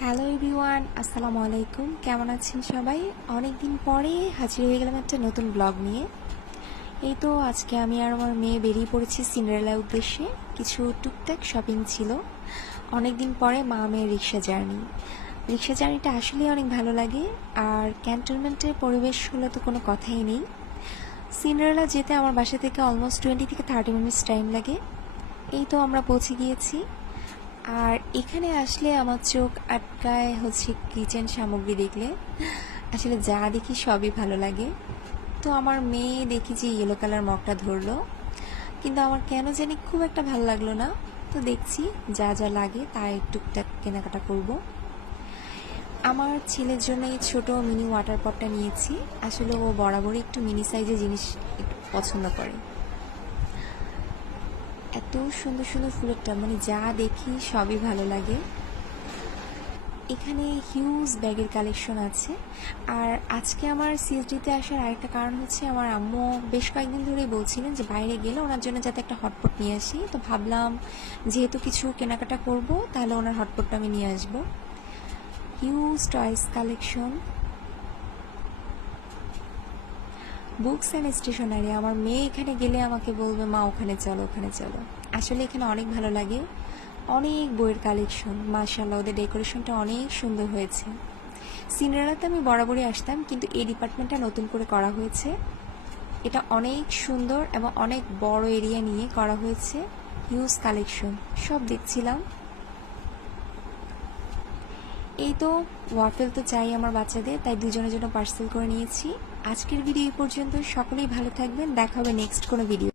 Hello everyone, আসসালামু আলাইকুম। কেমন আছেন সবাই? অনেক দিন পরে হাজির হয়ে গেলাম একটা নতুন ব্লগ নিয়ে। এই তো আজকে আমি আর আমার মেয়ে বেরিয়ে পড়েছি সিন্ডারেলার উদ্দেশ্যে। কিছু টুকটাক শপিং ছিল। অনেক দিন পরে মা মেয়ের রিক্সা জার্নিটা আসলেই অনেক ভালো লাগে। আর ক্যান্টনমেন্টের পরিবেশ হলে তো কোনো কথাই নেই। সিন্ডারেলা যেতে আমার বাসা থেকে অলমোস্ট 20 থেকে 30 মিনিটস টাইম লাগে। এই তো আমরা পৌঁছে গিয়েছি। আর এখানে আসলে আমার চোখ আটকায় হচ্ছে কিচেন সামগ্রী দেখলে। আসলে যা দেখি সবই ভালো লাগে। তো আমার মেয়ে দেখি যে ইয়েলো কালার মগটা ধরলো, কিন্তু আমার কেন জানি খুব একটা ভালো লাগলো না। তো দেখছি যা যা লাগে তাই টুকটাক কেনাকাটা করব। আমার ছেলের জন্য এই ছোটো মিনি ওয়াটার পটটা নিয়েছি। আসলে ও বরাবরই একটু মিনি সাইজের জিনিস একটু পছন্দ করে। এত সুন্দর সুন্দর ফুলের টব, মানে যা দেখি সবই ভালো লাগে। এখানে হিউজ ব্যাগের কালেকশন আছে। আর আজকে আমার সিএসডিতে আসার আরেকটা কারণ হচ্ছে আমার আম্মু বেশ কয়েকদিন ধরেই বলছিলেন যে বাইরে গেলে ওনার জন্য যাতে একটা হটপট নিয়ে আসি। তো ভাবলাম যেহেতু কিছু কেনাকাটা করব তাহলে ওনার হটপটটা আমি নিয়ে আসবো। Huge toys collection, books and stationery. আমার মেয়ে এখানে গেলে আমাকে বলবে মা ওখানে চলো ওখানে চলো। আসলে এখানে অনেক ভালো লাগে। অনেক বইয়ের কালেকশন, মাশাআল্লাহ ওদের ডেকোরেশনটা অনেক সুন্দর হয়েছে। সিন্ডারেলাতে আমি বরাবরই আসতাম, কিন্তু এই ডিপার্টমেন্টটা নতুন করে করা হয়েছে। এটা অনেক সুন্দর এবং অনেক বড় এরিয়া নিয়ে করা হয়েছে। হিউজ কালেকশন সব দেখছিলাম। এই তো ওয়াফেল তো চাই আমার বাচ্চাদের, তাই দুজনের জন্য পার্সেল করে নিয়েছি। আজকের ভিডিও এই পর্যন্ত। সকলেই ভালো থাকবেন, দেখা হবে নেক্সট কোনো ভিডিও।